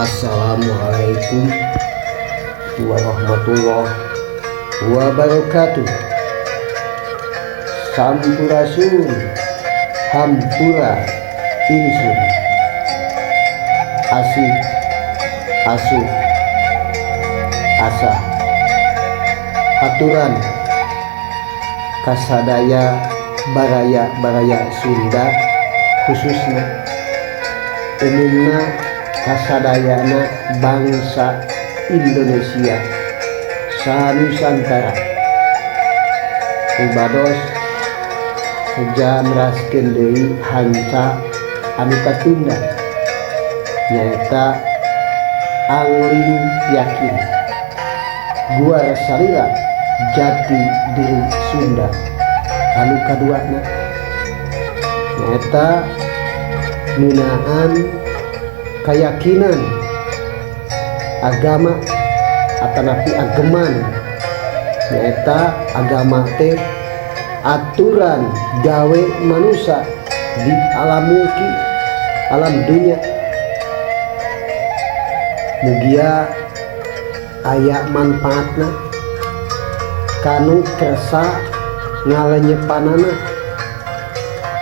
Assalamualaikum warahmatullahi wabarakatuh. Sampurasun hampura insun asih asuh asa aturan kasadaya baraya Sunda khususnya umumna kasadayana bangsa Indonesia sanusantara ibados sejam raskeun deui hanca anu katunda nyaeta angling yakin guar salira jati diri Sunda anu kaduana nyaeta ngeunaan keyakinan agama atanapi ageman nyaeta agama teh aturan gawe manusia di alam mulki alam dunia mugia aya manfaatna kanu kersa ngalenyepanana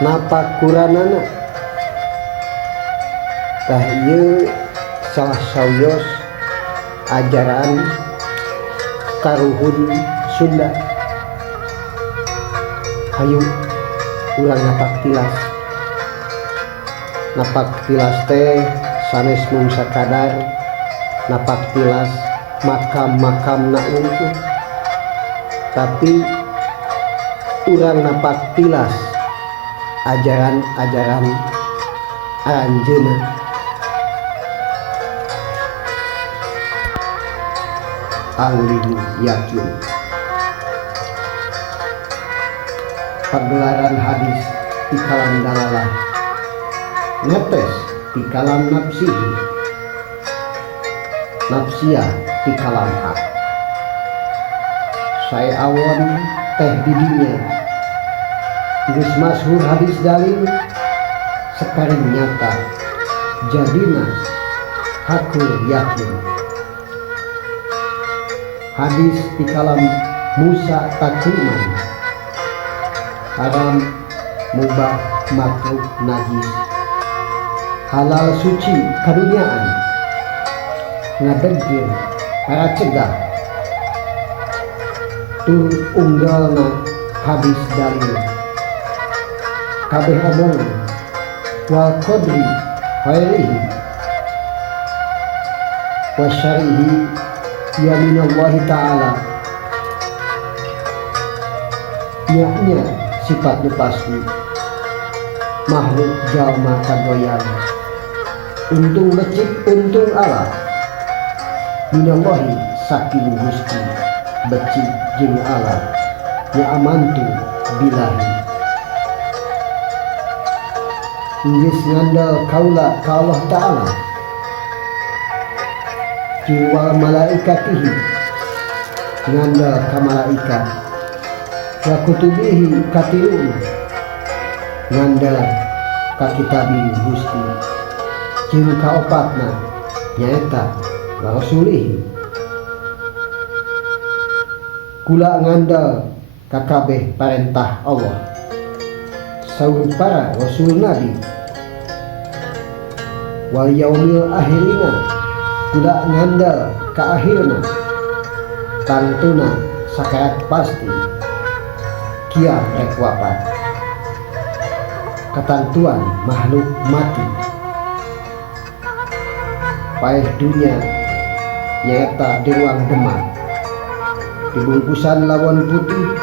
napakuranana tah ieu salah sauyos ajaran karuhun Sunda. Hayu urang napak tilas teh sanes mung sakadar napak tilas makam-makamna unggul, tapi urang napak tilas ajaran-ajaran anjeunna. Angling yakin pagelaran hadis di kalam dalalah ngetes di kalam nafsihi nafsia di kalam hak saya awon teh di dunia geus masyhur hadis dalil sekaring nyata jadina hakul yakin hadis di kalam Musa takliman haram mubah makruh najis halal suci kadunyaan ngadegkeun para cegah tur unggalna hadis dalil kabeh omongan wal qadri khairihi wa syarrihi ya minallahi ta'ala yaknya sifatnya pasti makhluk jalma kagoyang untung becik untung Allah minallahi saking Gusti becik jeung Allah ya amantu bilahi geus ngandal kaula ka Allah Ta'ala jiwa malaikatihi ngandal ka malaikat wa kutubihi katilun ngandal ka kitabi Gusti jeung kaopatna nyaeta wa rasulihi kula ngandal ka kabeh parentah Allah saur para rasul nabi wal yaumil akhirina kula ngandal ka akhirna tantuna sakarat pasti kiam rek wafat ketentuan makhluk mati paeh dunia nyaeta di ruang demak dibungkusan lawon putih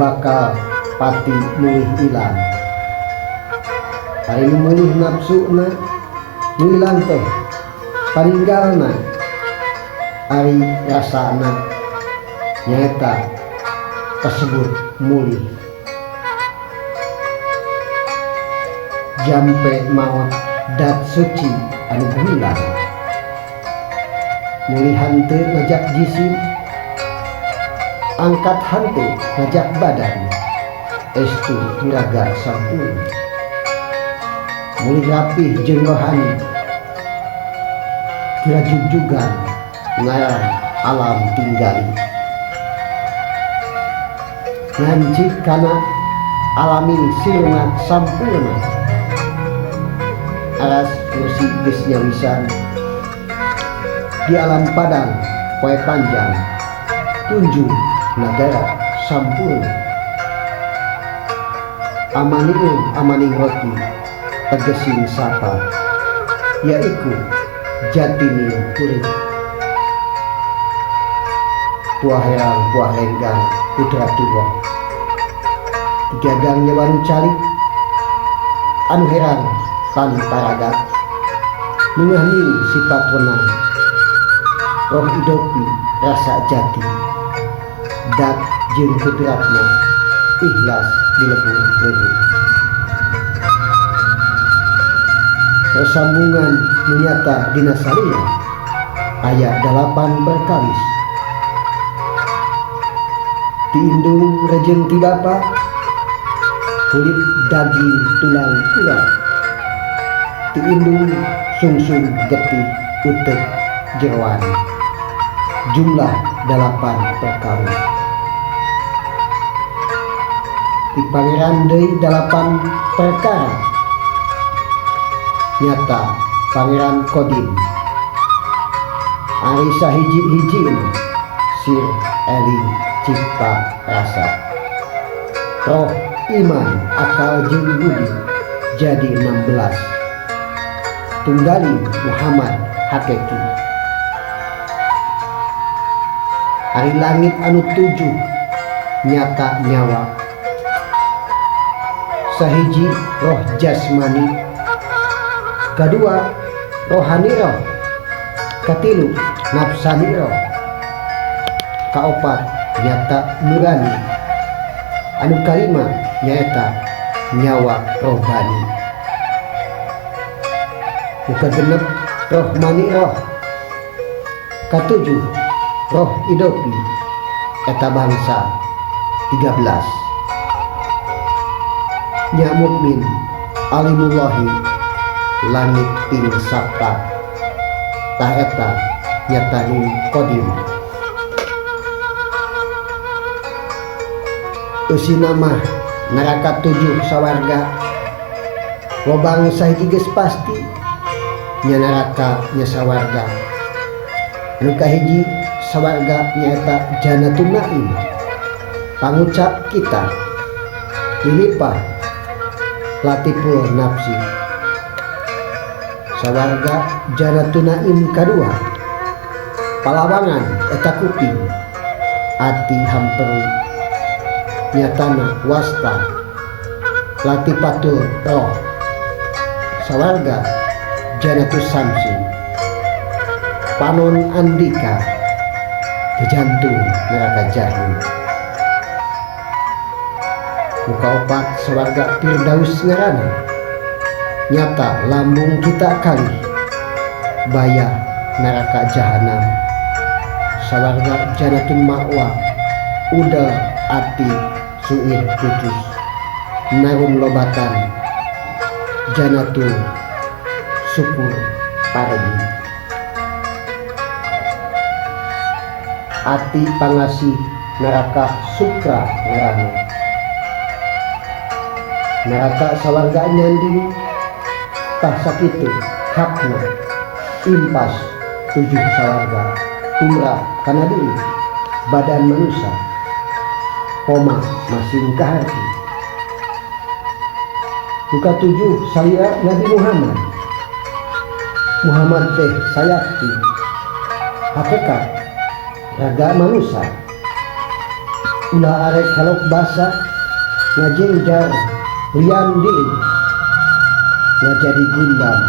bakal pati mulih ilang hari mulih nafsuna ilang teh paninggalna ari rasana nyata tersebut mulih jampe maut dat suci anu hilang mulih hante ngajak jisim angkat hante ngajak badan estu iraga sampun mulih rapih jeung rohani Kirajugjugan ngaran alam tinggali nganci kana alamin sirna sampurna aras kursi geus nyawisan di alam padang poe panjang tunjung nagara sampurna amaning roti tegesing sapa yaiku jatini kuring puah renggang putra tua digagang nyawaru cali anu heran tanpa raga mengening sifat wenang roh idopi rasa jati dat jeung putratna ikhlas dilebur lebur persambungan menyata dina salira aya 8 berkalis diindung rejeng ti bapa kulit daging tulang urat diindung sungsung getih utek jeroan jumlah 8 perkawis di pangeran deui 8 perkara nyata Pangeran Kodim ari sahiji-hijina sir eling cipta rasa roh iman akal jeung budi jadi 16 tunggali Muhammad hakiki ari langit anu 7 nyata nyawa sahiji roh jasmani kedua rohani roh katilu nafsani roh kaopat nyata nurani anu kalima nyaeta nyawa rohani muka genep rohmani roh katujuh roh idopi eta bangsa 13 nya mukmin alimullahi langit ping sabta tah eta nyataning kodim usina mah neraka 7 sawarga lobang sahiji geus pasti nya neraka nya sawarga anu kahiji sawarga nyaeta Janatun Naim pangucap kita lilipah latiful nafsi sawarga Janatun Naim kadua palawangan eta kuping ati hamperu nyatana wasta latifatul roh sawarga Janatus Samsi panon andika di jantung neraka jahim muka opat sawarga Firdaus ngarana nyata lambung kita kali bayah neraka jahanam sawarga Janatun Ma'wa udah ati suir putus narun lobatan Janatun syukur paredi ati pangasih neraka sukra ngerana neraka sawarga nyanding tah sakitu hakna impas 7 sawarga tumrah kana deui badan manusia koma masing kaharti buka 7 salira Nabi Muhammad teh sayakti hakikat raga manusia ulah arek halok basa ngajengjar lian deui ngajadi gundam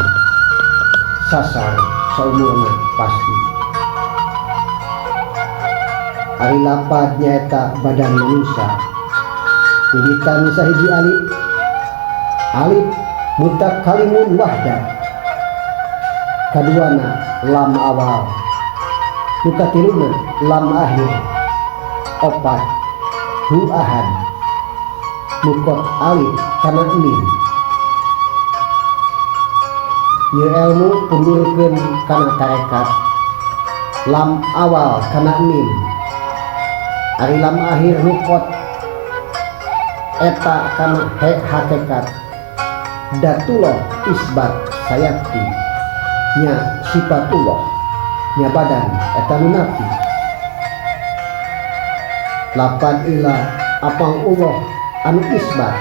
sasar saumurna pasti ari lapad nyaeta badan manusia wiwitan sahiji alif mutak kalimun wahda kaduana lam awal mukatiluna lam akhir opat hu ahad mukot alif kana mim Ieu ilmu pundurkeun kana tarekat lam awal kana mim ari lam akhir nukot eta kana hakikat datullah isbat sayati nya sifatullah nya badan eta nu nafi lapan ila apang Allah anu isbat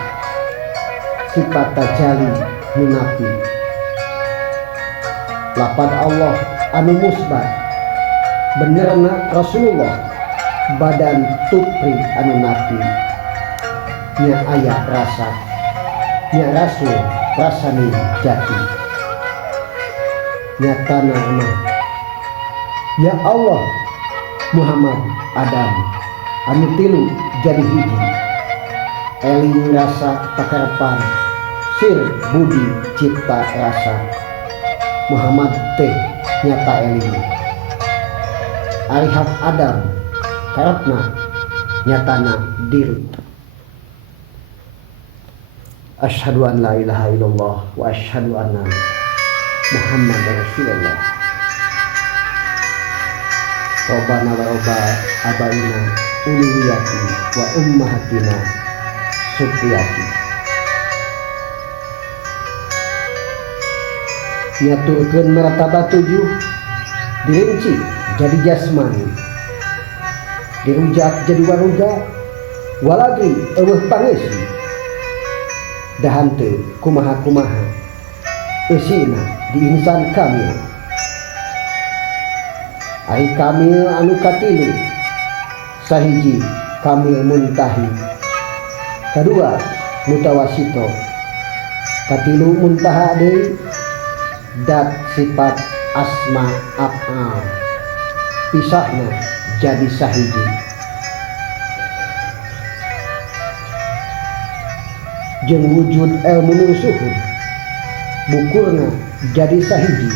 sifat tajali nu nafi lapan Allah anu musbat benerna Rasulullah badan tutri anu nafi nya aya rasa nya rasul rasani jati nyatana mah ya Allah Muhammad Adam anu tilu jadi hiji eling rasa takarepan sir budi cipta rasa Muhammad teh nyata eling arihat Adam karepna nyatana diri. Asyhadu an la ilaha illallah wa asyhadu anna Muhammadar Rasulullah. Rabbana wa rabba abaina uluhiyati wa ummahatina sukriyati. Nyaturkeun martabat 7 dirinci jadi jasmani, dirujak jadi waruga, walagi eueuh pangeusi dahante kumaha-kumaha eusina di insan kamil ari kamil anu katilu sahiji kamil muntahi kadua mutawasito katilu muntaha deui dat sifat asma af'al pisahna jadi sahiji jeung wujud ilmu nusuhun bukurna jadi sahiji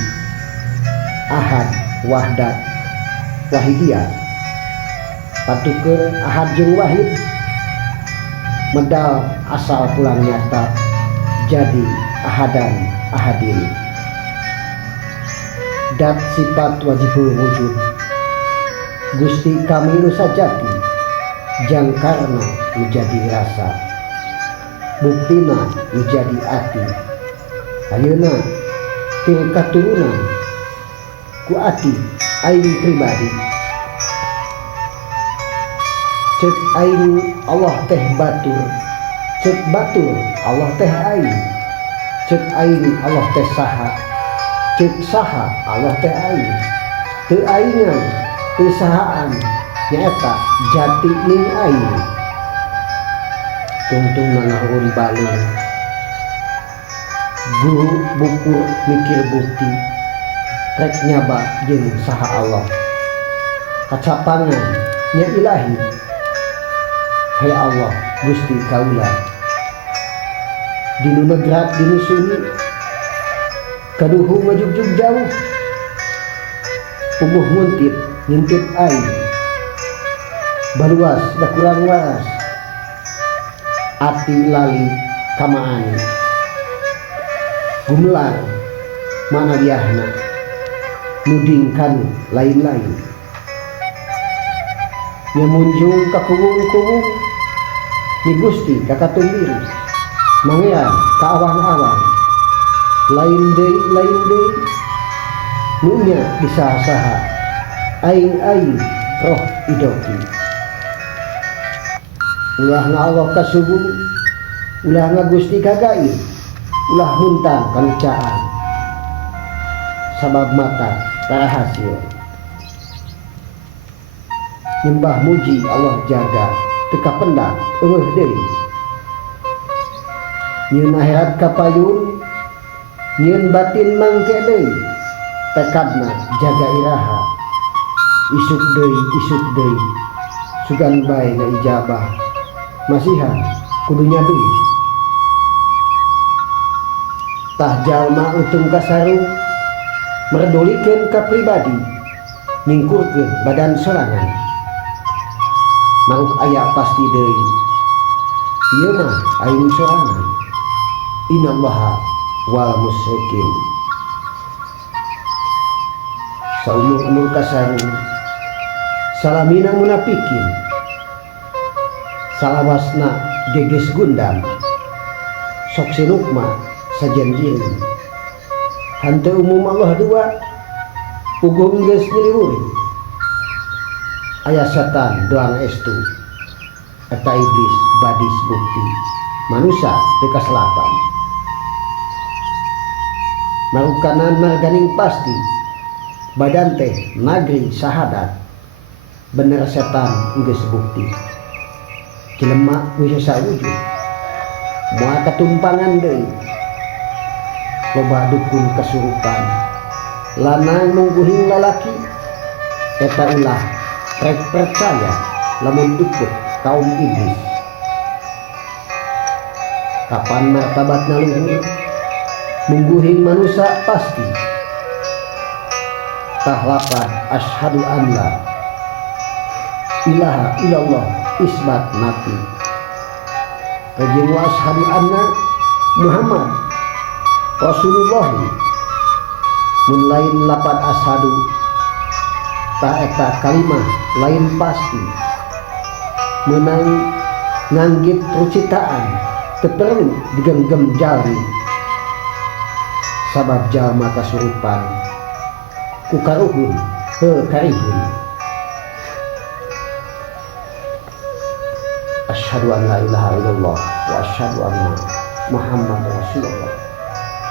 ahad wahdat wahidiyah patukeun ahad jeung wahid medal asal pulang nyata jadi ahadan ahadin dat sifat wajibul wujud Gusti kami nu sajati jangkarna menjadi rasa buktina menjadi ati ayeuna til katurunan ku ati aing pribadi cek aing Allah teh batur cek batur Allah teh aing cek aing Allah teh saha cek saha Allah teh aing teu aingan teu sahaan nyaeta jati ning aing tungtung nanahun balung guru buku mikir bukti rek nyaba jeung saha Allah kacapangan nya ilahi hai Allah Gusti kaula dinu negrat dinu suni kaduhu majugjug jauh puguh muntip ngintip aing baluas da kurang waras ati lali kamaani gumlar mana liahna nudingkan lain-lain nyamunjung ka kuwung-kuwung ni Gusti kakatumbiri mangeran ka awang-awang lain deui nunya disaha-saha aing-aing roh idoki ulahna Allah kasubung ulahna Gusti kagair ulah muntang kalucaan sabab mata karahasil nyembah muji Allah jaga teka pendak eueuh deui nyieun akhirat kapayun nyieun batin mangke deui tekadna jaga iraha isuk deui sugan bae ngaijabah masihan kudunya duit tah jalma utung kasarung merdolikeun ka pribadi ngingkurkeun badan sorangan nauk aya pasti deui ieu mah aing sorangan innallaha wal musyrikin saumur-umur kasarung salamina munafikin salawasna geges gundam sok sinukma sajanjirin hante umum Allah dua pugum geus nyeliwuri aya setan doang estu eta iblis badis bukti manusia deka selatan marukanan marganing pasti badan teh nagri syahadat bener setan geus bukti jelema wisasa wujud moal katumpangan deui loba dukun kesurupan lanang nungguhin lalaki eta ulah rek percaya lamun ikut kaum iblis kapan martabatna luhur nungguhin manusia pasti tahlapad asyhadu an la ilaha illallah isbat nabi wa asyhadu anna Muhammad Rasulullah mun lain lapad asyhadu ta eta kalimah lain pasti menang nganggit rucitaan teu perlu digenggam jalmi sabab jalma kasurupan ku karuhun heuh karihun asyhadu an la ilaha illallah wa asyhadu anna Muhammad Rasulullah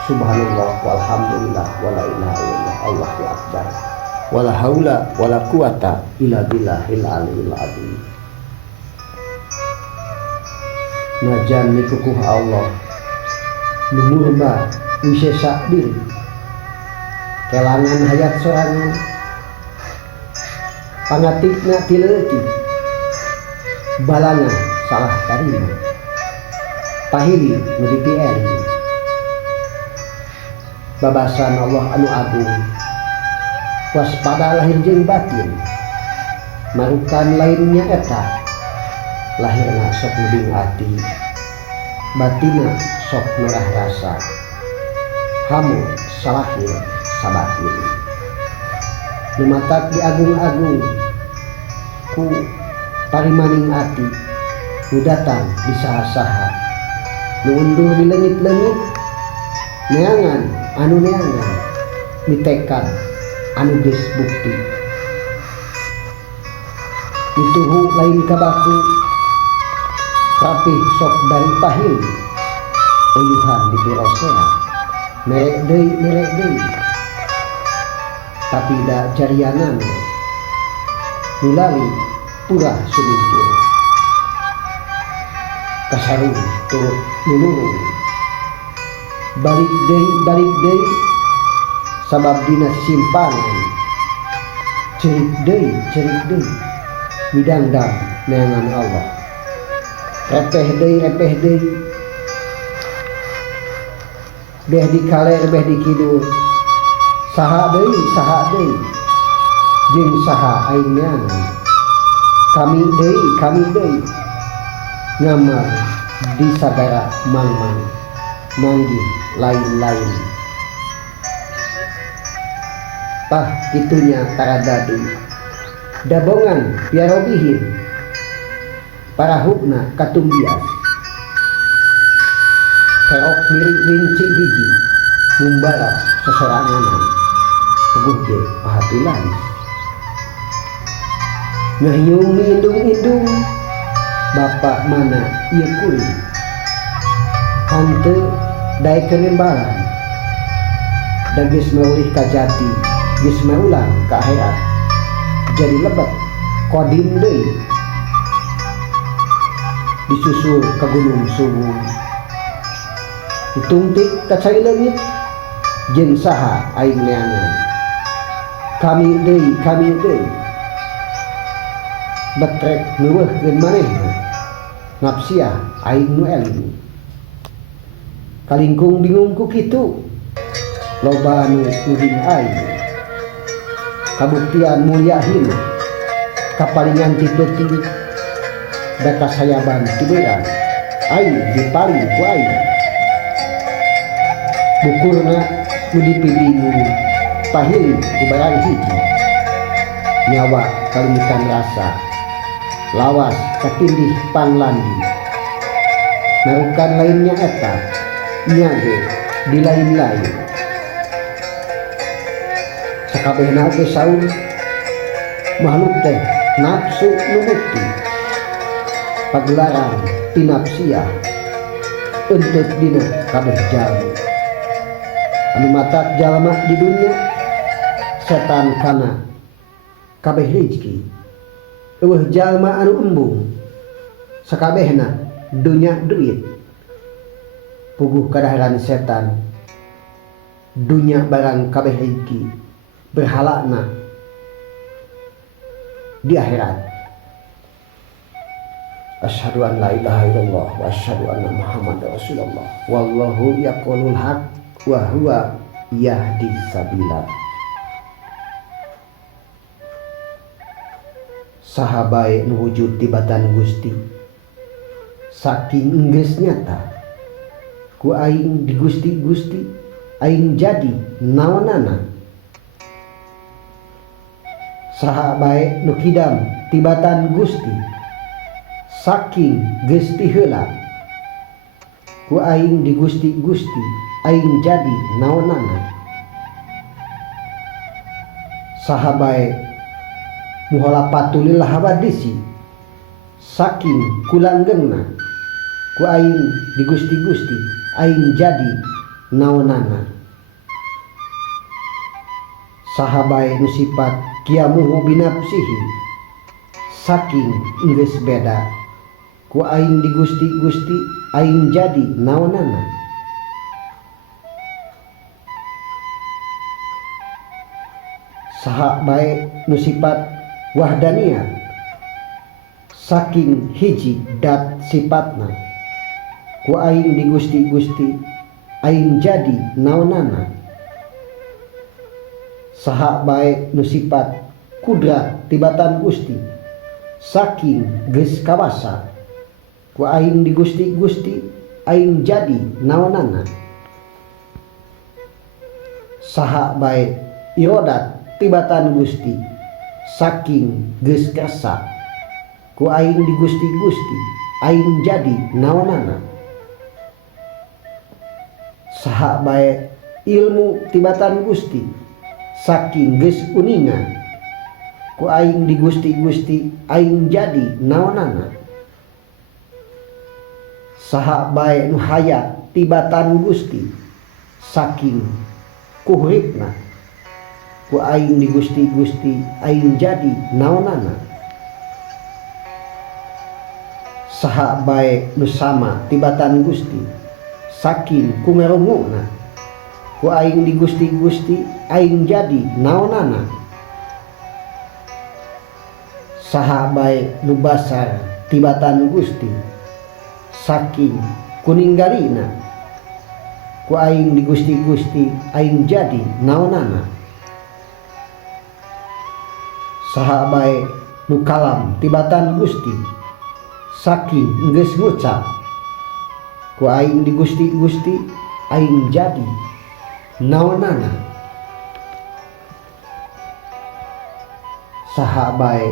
subhanallah walhamdulillah wala ilaha illallah Allahu akbar wala haula wala quwata illa billahil aliyil azim najan mikukuh Allah numurba wisesa diri kelangan hayat sorangan pangatikna tileuti balana salah tarima pahili nu dipieri babasan Allah anu agung waspada lahir jeung batin marukan lainnya eta lahirna sok muding ati batina sok nurah rasa hamu salahir sabatin lumatak diagung-agung ku parimaning ati nu datang di saha-saha nu undur di leungit-leungit neangan anu neangan ditekad anu geus bukti dituhu lain kabaku rapih sok dari pahil uyuhan di pirosea merek deui tapi da jarianan nulali purah sumingkir kasarung turut nulurung balik deui sabab dina simpangan cerik deui midangdang neangan Allah repeh deui beh dikaler beh dikidul saha deui jeung saha aing neangan kami deui ngamar di sagara mang-mang manggih lain-lain tah kitunya taradadu dabongan piarobihin parahupna katumbias keok mirip winci hiji mumbara sesoranganan puguh ge pahatulan ngahiung indung-indung bapak mana ieu kuring hanteu daek kenembalan da geus meulih ka jati geus meulang ka akhirat jadi lebet kodim deui disusul ka gunung suwung ditungtik ka cai leungit jeung saha aing neangan kami deui betrek nuweuhkeun manehna ngapsiah aing nu eling kalingkung bingung ku kitu loba anu udin aing kabuktian mulyahin kapalingan ti beuting da kasayaban ti beurang aing dipaling ku aing bukurna nu dipibingung pahili kubarang hiji nyawa kalimitan rasa lawas katindih panlandi narukan lainnya eta nyage di lain-lain sakabehna ge saur makhluk teh nafsu numukti pagelaran tinapsiah untuk dina kabeh jalmi anu matak jalma di dunia setan kana kabeh rezeki eueuh jalma anu embung sakabehna dunya duit puguh kadaharan setan dunya barang kabeh rezeki berhalana di akhirat. Asyhadu an la ilaha illallah wa asyhadu anna muhammadar rasulullah wallahu yaqulul haq wa huwa yahdi sabila. Sahabai nu wujud tibatan Gusti saking geus nyata ku aing di Gusti aing jadi naonana. Sahabai nu kidam tibatan Gusti saking geus ti heula ku aing di Gusti aing jadi naonana. Sahabai muhola patulil hawadisi saking kulanggengna ku aing di Gusti aing jadi naonana. Sahabai nu sifat kiamuhu binafsihi saking geus beda ku aing di Gusti aing jadi naonana. Sahabai nu sifat wahdaniyah saking hiji dat sifatna ku aing di Gusti aing jadi naonana. Sahabai nu sifat kudrat tibatan Gusti saking geus kawasa ku aing di Gusti aing jadi naonana. Sahabai irodat tibatan Gusti saking geus kersa ku aing di Gusti aing jadi naonana. Sahabai ilmu tibatan Gusti saking geus uningan ku aing di Gusti aing jadi naonana. Sahabai nu hayat tibatan Gusti saking kuhuripna ku aing di Gusti aing jadi naonana. Sahabai nu sama tibatan Gusti saking kumerunguna ku aing di Gusti aing jadi naonana. Sahabai nu basar tibatan Gusti saking kuninggalina ku aing di Gusti aing jadi naonana. Sahabai nu kalam tibatan Gusti saking geus ngucap ku aing di Gusti aing jadi naonana. Sahabai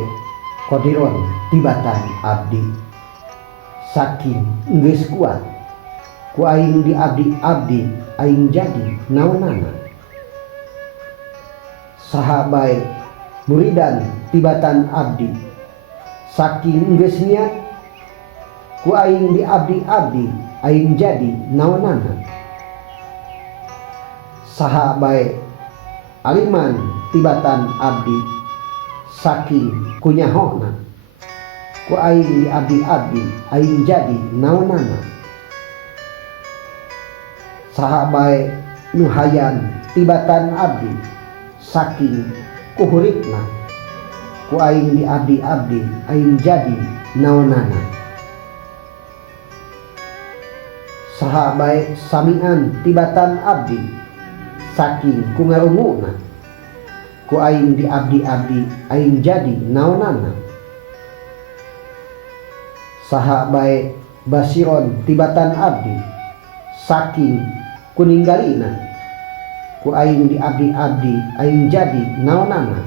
kodiron tibatan abdi saking geus kuat ku aing di abdi aing jadi naonana. Sahabai muridan tibatan abdi saking geus niat ku aing di abdi aing jadi naonana. Sahabai aliman tibatan abdi saking kunyahona ku aing di abdi aing jadi naonana. Sahabai nuhayan tibatan abdi saking kuhuripna ku aing di abdi aing jadi naonana. Sahabai samian tibatan abdi saking kungarunguna ku aing di abdi aing jadi naonana. Sahabai basiron tibatan abdi saking kuninggalina ku aing diabdi-abdi aing jadi naonana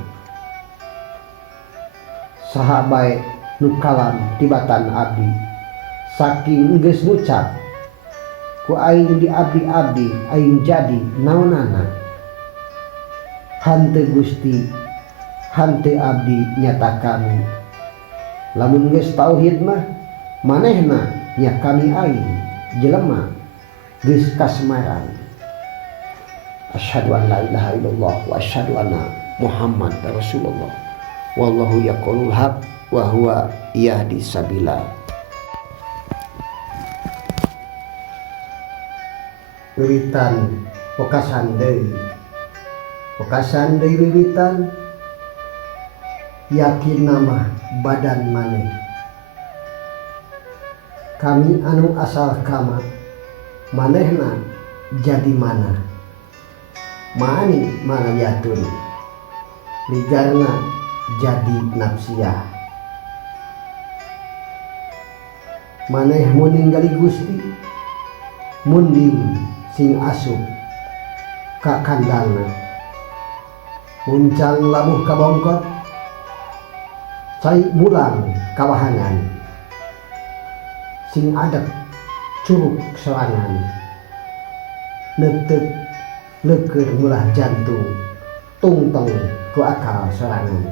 saha bae nu kalam tibatan abdi saking geus ngucap ku aing diabdi-abdi aing jadi naonana hante Gusti hante abdi nyata kami lamun geus tauhid mah manehna nya kami aing jelema geus kasmaran. Asyhadu an la ilaha illallah wa asyhadu anna Muhammad Rasulullah wallahu yaqulul haq wa huwa yahdi sabila. Wiwitan wekasan deui wiwitan yakin nama badan maneh kami anu asal kama manehna jadi mana mani mana yatun ligarna jadi nafsiyah maneh mun ninggali Gusti munding sing asup ka kandangna muncang labuh ka bongkot cai mulang kawahangan sing adek curug serangan neuteuk leukeur mulah jantung tungtong ku akal serangan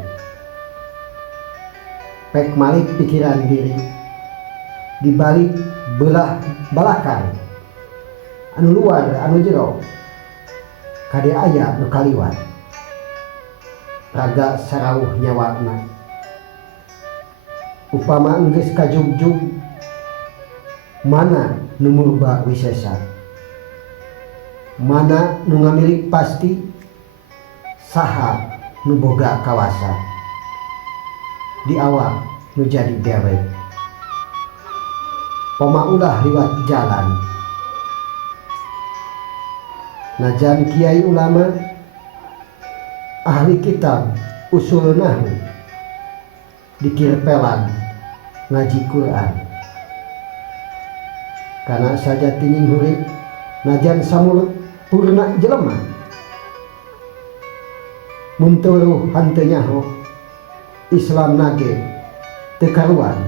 pek malik pikiran diri dibalik belah balakan anu luar anu jero kade aya nu kaliwat raga sarawuh nyawana upama enggeus kajugjug mana nu murba wisesa mana nu ngamilik pasti saha nu boga kawasa di awak nu jadi dewek pamaulah liwat jalan najan kiai ulama ahli kitab usul nahwu dikirpelan ngaji Quran karena saja tining hurip najan samur purna jelema mun teuruh hanteu nyaho Islam nage teu karuan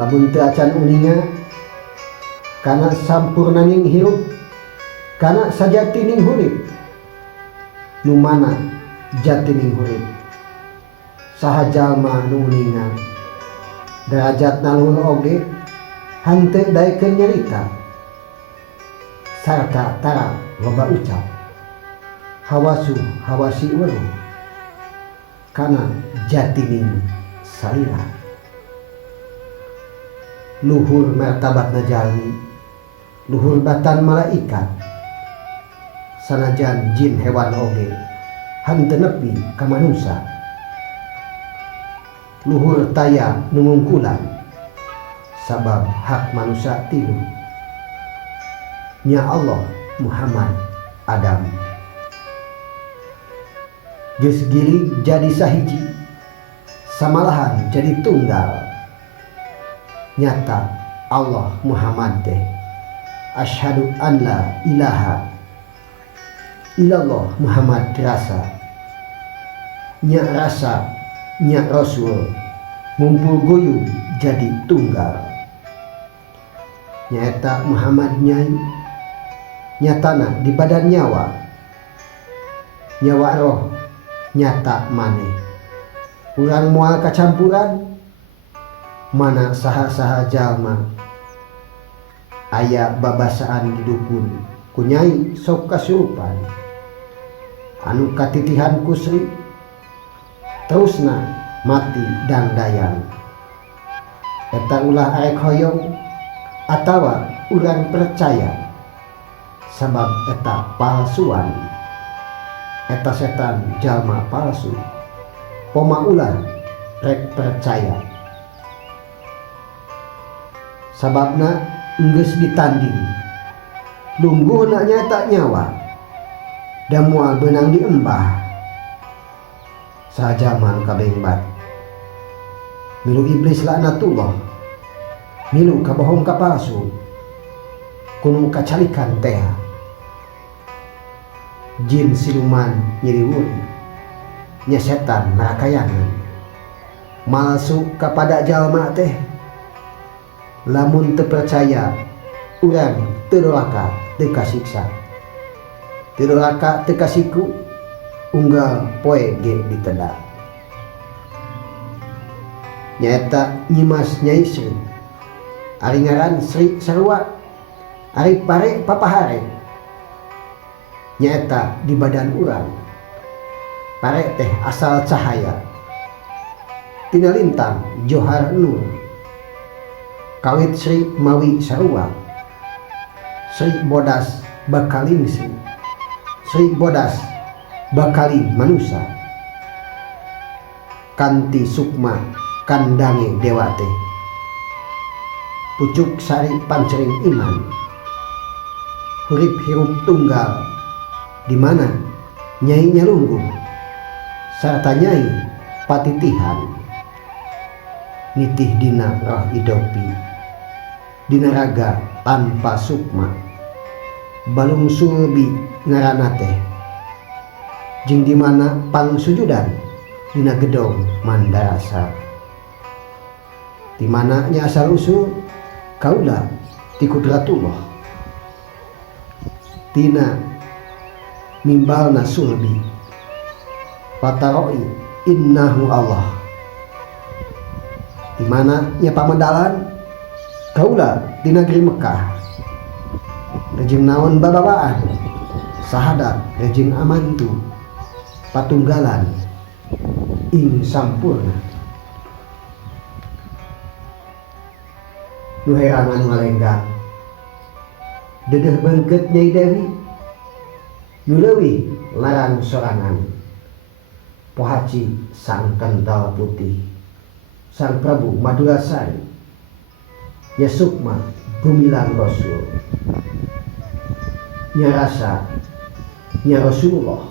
lamun teu acan uninga kana sampurnaning hirup kana sajatining hurip nu mana jatining hurip saha jalma nu uninga derajatna luhur oge hanteu daekeun nyarita sarta tarang loba ucap hawasi weruh kana jatining salira luhur martabatna jalmi luhur batan malaikat sanajan jin hewan oge hanteu nepi ka manusa luhur taya nu ngungkulan sabab hak manusia tilu nya Allah Muhammad Adam geus gilig jadi sahiji samalahan jadi tunggal nyata Allah Muhammad teh asyhadu an la ilaha illallah Muhammad rasa nya Rasul ngumpul guyub jadi tunggal nyaeta Muhammad nyai nyatana di badan nyawa roh nyata maneh urang moal kacampuran mana saha-saha jalma aya babasaan di dukun ku nyai sok kasurupan anu katitihan kusri terusna mati dangdayang eta ulah arek hoyong atawa urang percaya sabab eta palsuan eta setan jalma palsu poma ulah rek percaya sababna enggeus ditanding lungguhna nyata nyawa da moal beunang diembah sajaman kabengbat milu iblis laknatullah milu kabohong kapalsu kuno kacalikan teh jin siluman nyiriwuri nya setan narakayangan malsu kepada jalma teh lamun teu percaya urang teu dolaka teu kasiksa teu dolaka teu kasiku unggal poe ge diteda nyaeta Nyimas Nyai Sri ari ngaran Sri Sarua ari pare papahare nyaeta di badan urang pare teh asal cahaya tina lintang johar nur kawit Sri mawi sarua Sri bodas bakaling Sri bodas bakaling manusia kanti sukma kandange dewa teh pucuk sari pancering iman hurip hirup tunggal di mana Nyai Nyalungguh sarta Nyai Patitihan nitih dina roh idopi dina raga tanpa sukma balung sulbi ngaranna teh jeung di mana pangsujudan dina gedong Mandarasa di mana nya asal usul kaula ti kudratullah tina mimbalna sulbi pataroi innahu Allah di mana nya pamedalan kaula di negeri Mekah rejeng naon babawaan sahadat rejeng amantu patunggalan ing sampurna nu herangan ngalenggang dedeh beungkeut Nyai Dewi nu leuwih larang sorangan pohaci sang kental putih sang Prabu Madurasari nya sukma gumilang Rasul nya rasa nya Rasulullah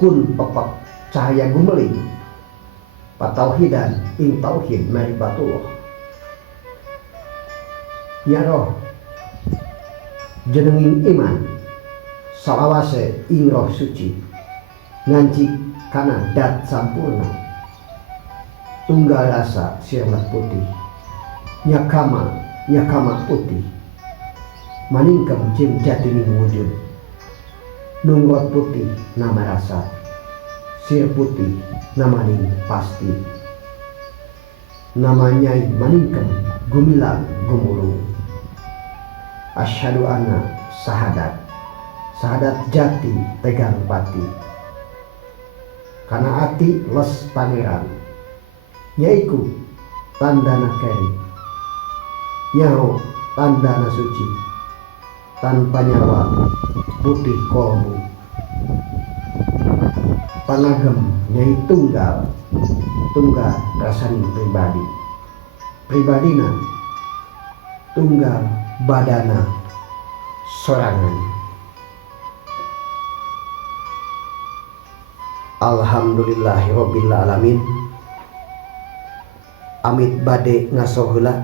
kun pepek cahaya gumeling patauhidan ing tauhid maribatullah nya roh jenenging iman salawase ing roh suci ngancik kana dat sampurna tunggal rasa sirna putih nyakama putih maningkem jeung jatining wujud nunggot putih nama rasa sir putih namaning pasti nama Nyai maningkem gumilang gumulung asyhadu anna sahadat jati tegang pati kana ati les pangeran yaiku tandana keri nyaho tandana suci tanpa nyawa putih kolbu panagem Nyai tunggal rasani pribadina tunggal badana sorangan. Alhamdulillahirabbil alamin. Amit bade ngaso heula,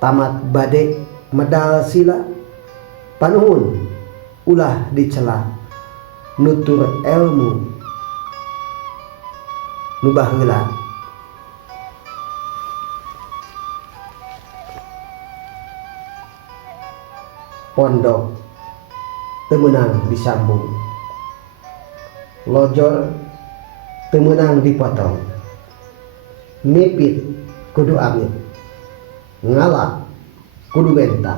tamat bade medal sila, panuhun ulah dicela, nutur ilmu nu baheula. Pondok teu meunang disambung, lojor teu meunang dipotong, nipit kudu amit, ngalak kudu benta,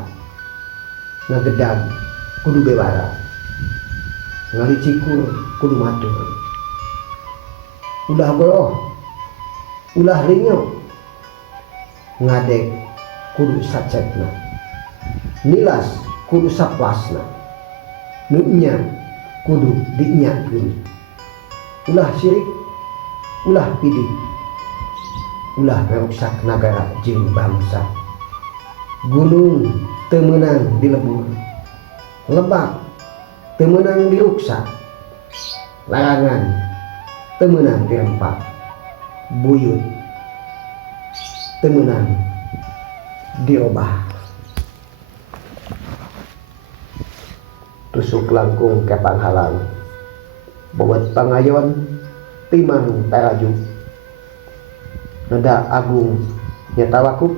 ngagedag kudu bewara, ngalicikur kudu matur, ulah boroh ulah linyo, ngadeg kudu sacetna, nilas kudu saplasna, nunya kudu dinyakeun, ulah syirik ulah pidih, ulah merusak nagara jeung bangsa. Gunung teu meunang dilebur, lebak teu meunang diruksa, larangan teu meunang dirempak, buyut teu meunang diobah. tusuk langkung ke panghalang bobot pangayon timang taraju nada agung nyata wakup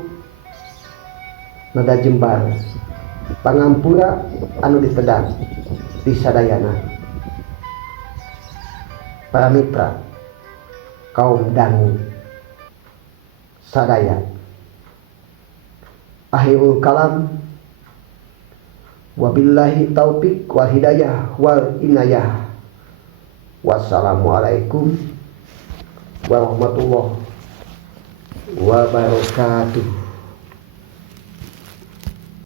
nada jembar pangampura anu ditedang di sadayana para mitra kaum dangu sadaya. Akhirul kalam, wabillahi taufik wal hidayah wal inayah. Wassalamualaikum warahmatullahi wabarakatuh.